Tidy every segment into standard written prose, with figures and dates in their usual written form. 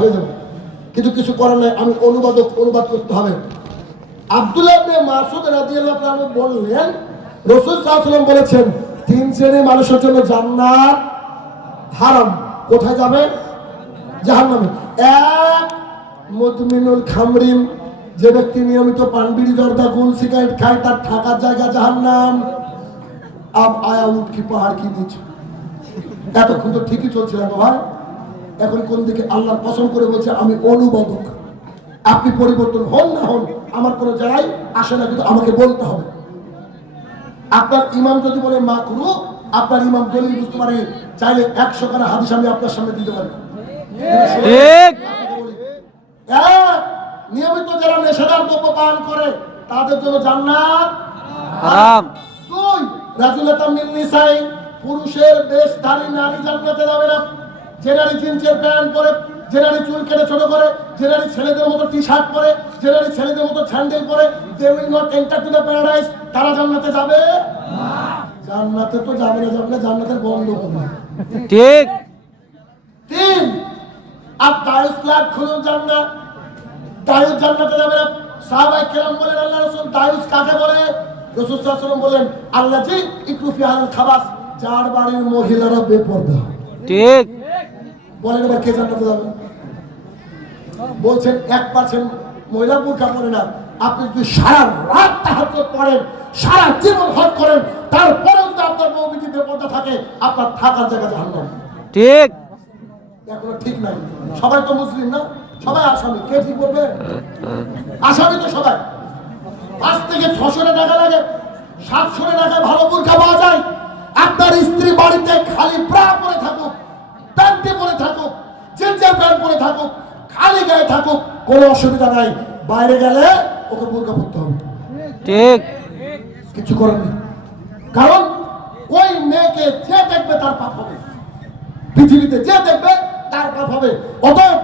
হয়ে যাবে, কিন্তু কিছু করার নাই, আমি অনুবাদ করতে হবে। আব্দুল্লাহ ইবনে মাসউদ রাদিয়াল্লাহু তাআলা বললেন, রাসূল সাল্লাল্লাহু আলাইহি ওয়াসাল্লাম বলেছেন, তিন শ্রেণীর মানুষের জন্য জান্নাত হারাম। কোথায় যাবে? জাহান্নামে। এক, মুদমিনুল খামরিন, যে ব্যক্তি নিয়মিত পান বিড়ি জর্দা গুল সিগারেট খায়, তার থাকার জায়গা জাহান্নাম। আব আয়া উঠ কি পাহাড় কি দিচ্ছ, এতক্ষণ তো ঠিকই চলছিল ভাই, এখন কোন দিকে আল্লাহর কসম করে বলছে আমি অনুবাদক, আপনি পরিবর্তন হন না হন আমার কোনো জায়গায় আসে না, কিন্তু আমাকে বলতে হবে। আপনার ইমাম যদি বলে মাকরু, আপনার ইমাম দলিল বুঝতে পারে, চাইলে 100 খানা হাদিস আমি আপনার সামনে দিতে পারি। নিয়মিত যারা নেশাদার দ্রব্য পান করে তাদের জন্য জান্নাত হারাম। 2, রাজুলাতাম মিন নিসাই, পুরুষের বেশধারী নারী জান্নাতে যাবে না। যে নারী জিন্সের প্যান্ট পরে, যে নারী চুল কেটে ছোট করে, যে নারী ছেলেদের মতো টি শার্ট পরে, যে নারী ছেলেদের মতো স্যান্ডেল পরে, they will not enter to the paradise, তারা জান্নাতে যাবে না। জান্নাতে তো যাবে না, জান্নাতের বন্ধ করবে। ঠিক। 3, আর দায়ুস লাখ খুলুন জান্নাত, দায়ুস জান্নাতে যাবে না। সাহাবায়ে কেরাম বলেন, আল্লাহ রাসূল দায়ুস কাকে বলে? রাসূল সাল্লাল্লাহু আলাইহি ওয়াসাল্লাম বলেন, আল্লাযী ইকরু ফি আল খাবাস, যার বাড়ির মহিলারা বেপরদা। ঠিক। বলেন এবার কে জান্নাতে যাবে? বলছেন 1% মহিলা বোরকা পরে না। আপনি যদি সারা রাত তাহাজ্জুদ পড়েন, সারা জীবন হজ করেন, তারপরেও যদি আপনার বউ বিটি বেপরদা থাকে, আপনার থাকার জায়গা জাহান্নাম। ঠিক। এখনো ঠিক নাই। সবাই তো মুসলিম না, সবাই আসামি। কে ঠিক বলবে? আসামি তো সবাই। 5 থেকে 600 টাকা লাগে, 700 টাকায় ভালো বোরকা পাওয়া যায়। আপনার স্ত্রী বাড়িতে খালি ব্রা পরে থাকুক, প্যান্টে পরে থাকুক, জিন্সের প্যান্ট পরে থাকুক, খালি গায়ে থাকুক, কোনো অসুবিধা নাই। বাইরে গেলে ওকে বোরকা পরতে হবে। ঠিক। কিছু করার নেই, কারণ ওই মেয়েকে যে দেখবে তার পাপ হবে, পৃথিবীতে যে দেখবে তার পাপ হবে। অতএব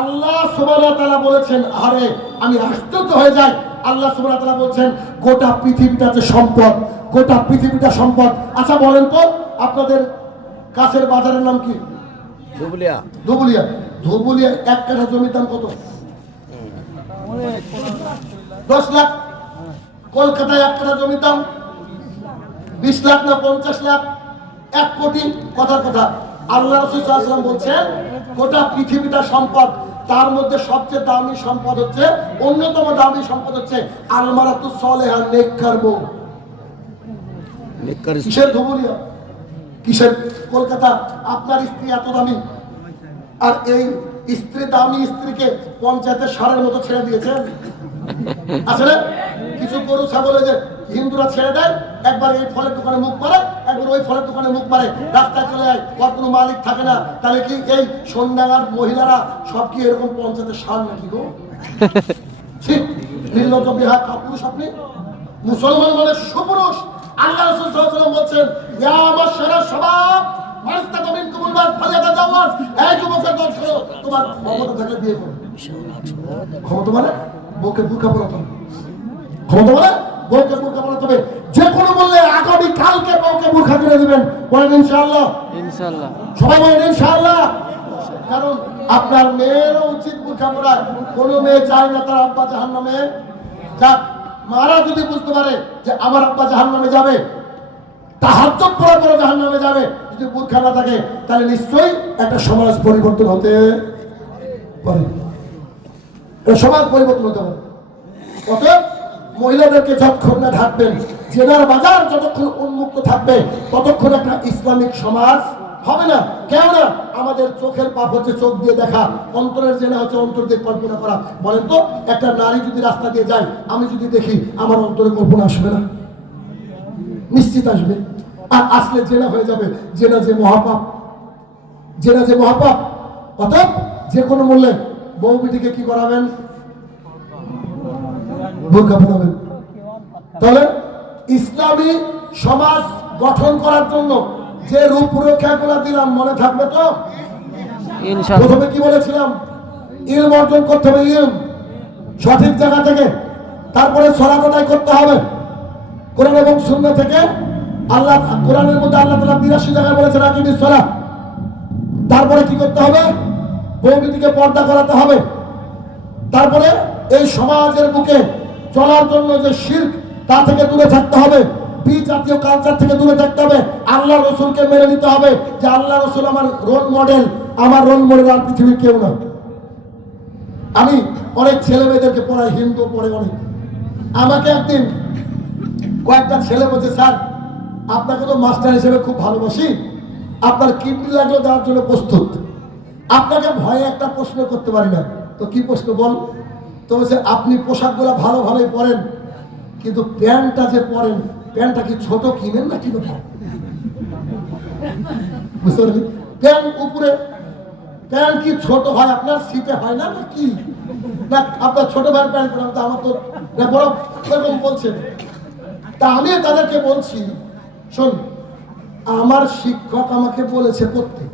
আল্লাহ সুবহানাহু ওয়া তাআলা বলেছেন, আরে আমি আশ্চর্য হয়ে যাই, আল্লাহ সুবহানাহু ওয়া তাআলা বলছেন গোটা পৃথিবীটা যে সম্পদ, গোটা পৃথিবীটা সম্পদ। আচ্ছা বলেন তো, আপনাদের কাছের বাজারের নাম কি? ধুবুলিয়া। ধুবুলিয়া। ধুবুলিয়া 1 কাঠা জমির দাম কত? 10 লাখ। কলকাতায় 1 কাঠা জমির দাম 20 লাখ না 50 লাখ? 1 কোটি। কথার কথা। আল্লাহ রাসূল সাল্লাল্লাহু আলাইহি ওয়াসাল্লাম বলছেন গোটা পৃথিবীটা সম্পদ, তার মধ্যে সবচেয়ে দামি সম্পদ হচ্ছে, অন্যতম দামি সম্পদ হচ্ছে আলমারাতুস সালেহা, নেককার বউ। কিসের ধুবুলিয়া, কিসের কলকাতা? আপনার স্ত্রী এত দামি, আর এই স্ত্রী দামি স্ত্রীকে পঞ্চায়েতের সারের মতো ছেড়ে দিয়েছেন। আসলে কিছু গরু ছাগলে যে হিন্দুরা ছেড়ে দেয়, একবার এই ফলের দোকানে মুখ মারে, একবার ওই ফলের দোকানে মুখ মারে, রাস্তায় চলে যায়, ওর কোনো মালিক থাকে না। তাহলে কি এই সন্ধ্যাগার মহিলারা সব কি এরকম পঞ্চায়েতের সার নাকি গো? ঠিক নির্লজ্জ বিহা কাপুরুষ আপনি। মুসলমান মানে সুপুরুষ। আল্লাহ রাসূল সাল্লাল্লাহু আলাইহি ওয়াসাল্লাম বলছেন, ইয়া মাশারা শাবাব মানস্তাতা মিনকুমুল বাস ফালিয়াতাজাওয়াজ, এই যুবকের দল শোনো, তোমার ক্ষমতা থাকলে বিয়ে করো। ক্ষমতা মানে বউকে বোরকা পরাতে হবে। ক্ষমতা মানে বউকে বোরকা পরাতে হবে। যে কোনো বললে আগামী কালকে বউকে বোরকা কিনে দিবেন, বলেন ইনশাআল্লাহ। ইনশাআল্লাহ। সবাই বলেন ইনশাআল্লাহ। কারণ আপনার মেয়েরও উচিত বোরকা পরা। কোনো মেয়ে চায় না তার আব্বা জাহান্নামে যাক। মারা যদি বুঝতে পারে যে আমার আব্বা জাহান্নামে যাবে, তাহাজ্জুদ পড়ার পরে জাহান্নামে যাবে, যদি বোরকা না থাকে, তাহলে নিশ্চয়ই একটা সমাজ পরিবর্তন হতে পারে। সমাজ পরিবর্তন হতে পারে। অতএব মহিলাদেরকে যতক্ষণ না ঢাকবেন, জেনার বাজার যতক্ষণ উন্মুক্ত থাকবে, ততক্ষণ একটা ইসলামিক সমাজ হবে না। কেননা আমাদের চোখের পাপ হচ্ছে চোখ দিয়ে দেখা, অন্তরের জেনা হচ্ছে অন্তর দিয়ে কল্পনা করা। বলেন তো, একটা নারী যদি রাস্তা দিয়ে যায়, আমি যদি দেখি, আমার অন্তরে কল্পনা আসবে না? নিশ্চিত আসবে। আর আসলে জেনা হয়ে যাবে। জেনা যে মহাপাপ, জেনা যে মহাপাপ। অতএব যে কোনো মূল্যে বউ বিটিকে কি করাবেন? বোরকা পরাবেন। তাহলে ইসলামী সমাজ গঠন করার জন্য যে রূপরেখাগুলো দিলাম মনে থাকবে তো? ইনশাআল্লাহ। প্রথমে কি বলেছিলাম? ইলম অর্জন করতে হবে, ইলম সঠিক জায়গা থেকে। তারপরে সালাত আদায় করতে হবে কোরআন এবং সুন্নাহ থেকে। আল্লাহ কোরআনের মধ্যে আল্লাহ তাআলা 82 জায়গায় বলেছেন আকিমিস সালাহ। তারপরে কি করতে হবে? বৌদিকে পর্দা করাতে হবে। তারপরে এই সমাজের বুকে চলার জন্য যে শিরক, তা থেকে দূরে থাকতে হবে, বিজাতীয় কালচার থেকে দূরে থাকতে হবে, আল্লাহ রসুলকে মেনে নিতে হবে যে আল্লাহ রসুল আমার রোল মডেল, আমার রোল মডেল আর পৃথিবীর কেউ না। আমি অনেক ছেলে মেয়েদেরকে পড়াই, হিন্দু পড়ে অনেক। আমাকে একদিন কয়েকটা ছেলে বলছে, স্যার আপনাকে তো মাস্টার হিসেবে খুব ভালোবাসি, আপনার কিডনি লাগলেও দেওয়ার জন্য প্রস্তুত, আপনাকে ভয়ে একটা প্রশ্ন করতে পারি না। তো কি প্রশ্ন বল? তো বলছে, আপনি পোশাকগুলো ভালো ভালোই পরেন, কিন্তু প্যান্টটা যে পরেন, প্যান্টটা কি ছোট কিনেন না কিনে পরেন? বুঝতে পারলি? প্যান্ট উপরে, প্যান্ট কি ছোট হয় আপনার সিটে হয় না কি? না আপনার ছোট ভাইয়ের প্যান্ট পরেন, তো আমার তো বড় এরকম বলছেন। তা আমি তাদেরকে বলছি, শোন, আমার শিক্ষক আমাকে বলেছে পড়তে।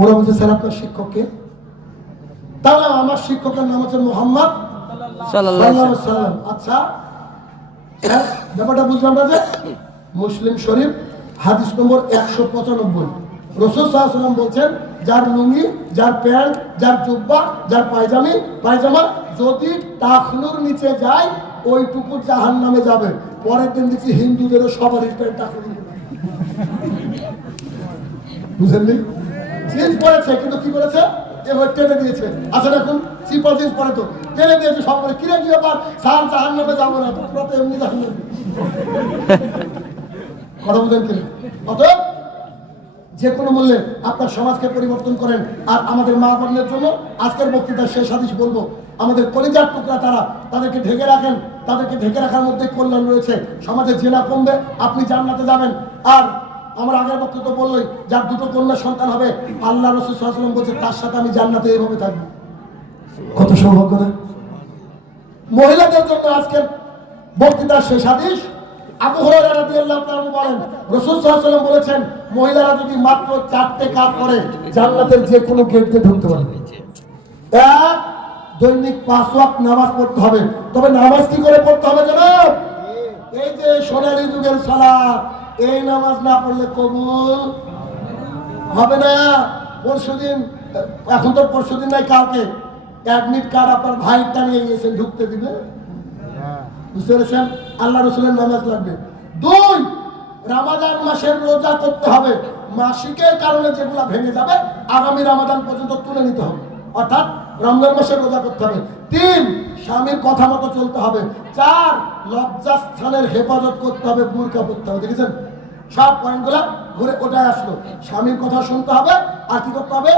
ওরা বলছে, স্যার আপনার শিক্ষককে? তাহলে আমার শিক্ষকের নাম হচ্ছে মোহাম্মদ সাল্লাল্লাহু আলাইহি সাল্লাম। আচ্ছা স্যার, ব্যাপারটা বুঝলাম না। যে মুসলিম শরীফ হাদিস নম্বর 195, রাসূল সাল্লাল্লাহু আলাইহি সাল্লাম বলছেন, যার লুঙ্গি, যার প্যান্ট, যার জুব্বা, যার পায়জামা যদি টাকনুর নিচে যায়, ওইটুকু জাহান্নামে যাবে। পরের দিন দেখছি হিন্দুদেরও সবারই প্যান্ট টাকনুর, বুঝলেন? জিন্স পরেছে, কিন্তু কি করেছে? টেনে দিয়েছে। আচ্ছা এখন সিম্পল জিন্স পরে তো টেনে দিয়েছে সব করে। কিরে কি ব্যাপার? স্যার জাহান্নামে যাবো না, তো পুরো তো এমনি জাহান্নামে। কথা বুঝলেন কিনা? অতএব যে কোনো মূল্যে আপনার সমাজকে পরিবর্তন করেন। আর আমাদের মা বোনদের জন্য আজকের বক্তৃতার শেষ হাদিস বলবো, আমাদের কলিজার টুকরা তারা, তাদেরকে ঢেকে রাখেন। তাদেরকে ঢেকে রাখার মধ্যে কল্যাণ রয়েছে। সমাজে জেনা কমবে, আপনি জান্নাতে যাবেন। আর আমার আগের বক্তব্য বললোই, যার দুটো কন্যা সন্তান হবে, আল্লাহ রাসূল সাল্লাল্লাহু আলাইহি ওয়াসাল্লাম বলছে তার সাথে আমি জান্নাতে এইভাবে থাকবো। কত সৌভাগ্য না? মহিলাদের জন্য আজকের বক্তৃতার শেষ হাদিস, আবু হুরায়রা রাদিয়াল্লাহু তাআলা বলেন, রাসূল সাল্লাল্লাহু আলাইহি ওয়াসাল্লাম বলেছেন, মহিলারা যদি মাত্র 4টে কাজ করে, জান্নাতের যে কোনো গেট দিয়ে ঢুকতে পারবে। এক, দৈনিক 5 ওয়াক্ত নামাজ পড়তে হবে। তবে নামাজ কি করে পড়তে হবে জনাব? এই যে সোনালী যুগের সালাত, এই নামাজ না পড়লে কবুল হবে না। পরশুদিন, এখন তো পরশুদিন নাই, কালকে অ্যাডমিট কার্ড আপনার ভাইটা নিয়ে গিয়েছেন, ঢুকতে দিবে? বুঝতে পেরেছেন? আল্লাহ রসুলের নামাজ লাগবে। 2, রমাদান মাসের রোজা করতে হবে। মাসিকের কারণে যেগুলা ভেঙে যাবে, আগামী রমাদান পর্যন্ত তুলে নিতে হবে, অর্থাৎ রমজান মাসে রোজা করতে হবে। 3, স্বামীর কথা মতো চলতে হবে। 4, লজ্জাস্থানের হেফাজত করতে হবে, বুরকা পরতে হবে। দেখেছেন সব পয়েন্টগুলা ঘুরে ওটাই আসলো। স্বামীর কথা শুনতে হবে, আর কি করতে হবে?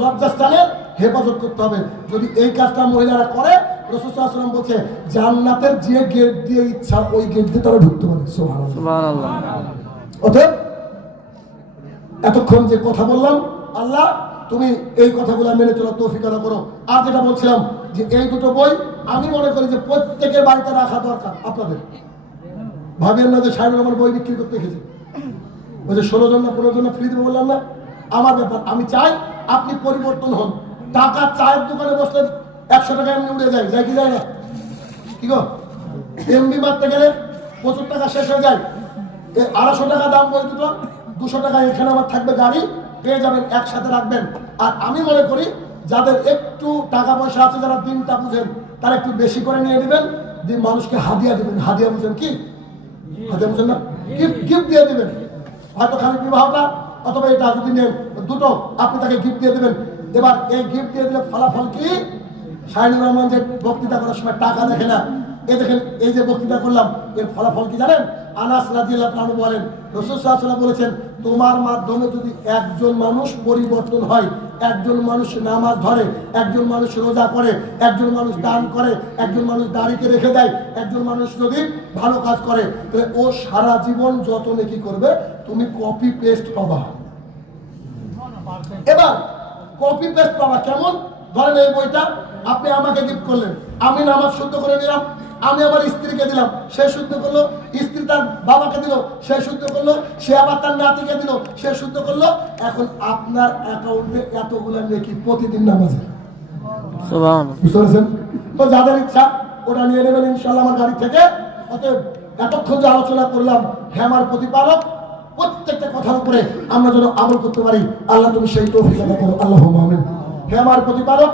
লজ্জাস্থানের হেফাজত করতে হবে। যদি এই কাজটা মহিলারা করে, রাসূল সাল্লাল্লাহু আলাইহি ওয়াসাল্লাম বলছে, জান্নাতের যে গেট দিয়ে ইচ্ছা ওই গেট দিয়ে তারা ঢুকতে পারে। সুবহানাল্লাহ। অতএব এতক্ষণ যে কথা বললাম, আল্লাহ তুমি এই কথাগুলো মেনে চলার তৌফিক দান করো। আর যেটা বলছিলাম, যে এই দুটো বই আমি মনে করি যে প্রত্যেকের বাড়িতে রাখা দরকার। আপনাদের ভাবেন না যে সাহেব আমার বই বিক্রি করতে এসেছে, ওই যে 16 জন না 15 জন ফ্রি দেবো বললাম না, আমার ব্যাপার। আমি চাই আপনি পরিবর্তন হন। টাকা চায়ের দোকানে বসলে 100 টাকা এমনি উড়ে যায়, যায় কি যায় না? কি গো, এমবি মারতে গেলে প্রচুর টাকা শেষ হয়ে যায়। 250 টাকা দাম বই দুটো, 200 টাকা এখানে আমার থাকবে, গাড়ি পেয়ে যাবেন, একসাথে রাখবেন। আর আমি মনে করি যাদের একটু টাকা পয়সা আছে, যারা দিনটা বুঝেন, তারা একটু বেশি করে নিয়ে দিবেন, দিয়ে মানুষকে হাদিয়া দিবেন। হাদিয়া বুঝেন কি? হাদিয়া বুঝেন না? গিফট দিয়ে দিবেন। হয়তো খালি বিবাহটা অথবা এটা যদি নেন, দুটো আপনি তাকে গিফট দিয়ে দেবেন। এবার এই গিফট দিয়ে দিলে ফলাফল কি? শাহিনুর রহমান যে বক্তৃতা করার সময় টাকা দেখে না, এই দেখেন এই যে বক্তৃতা করলাম, এর ফলাফল কি জানেন? আনাস রাদিয়াল্লাহু আনহু বলেন, রাসূল সাল্লাল্লাহু আলাইহি ওয়াসাল্লাম বলেছেন, তোমার মাধ্যমে যদি একজন মানুষ পরিবর্তন হয়, একজন মানুষ নামাজ ধরে, একজন মানুষ রোজা করে, একজন মানুষ দান করে, একজন মানুষ দাড়িকে রেখে দেয়, একজন মানুষ যদি ভালো কাজ করে, তাহলে ও সারা জীবন যত নেকি করবে, তুমি কপি পেস্ট পাবা। এবার কপি পেস্ট পাবা কেমন? ধরেন এই বইটা আপনি আমাকে গিফট করলেন, আমি নামাজ শুদ্ধ করে নিলাম, আমি আবার স্ত্রীকে দিলাম, সে শুদ্ধ করলো, স্ত্রী তার বাবাকে দিল, সে শুদ্ধ করলো, সে আবার তার নাতিকে দিল, সে শুদ্ধ করলো। এখন আপনার অ্যাকাউন্টে এতগুলো নেকি প্রতিদিন নামাজে। সুবহানাল্লাহ। বুঝতে পারছেন? তো যাদের ইচ্ছা ওটা নিয়ে নেবেন ইনশাআল্লাহ আমার গাড়ি থেকে। অতএব এতক্ষণ যে আলোচনা করলাম, হে আমার প্রতিপালক, প্রত্যেকটা কথার উপরে আমরা যেন আমল করতে পারি। আল্লাহ তুমি সেই তৌফিক দান করো, আল্লাহুম্মা আমিন। হে আমার প্রতিপালক,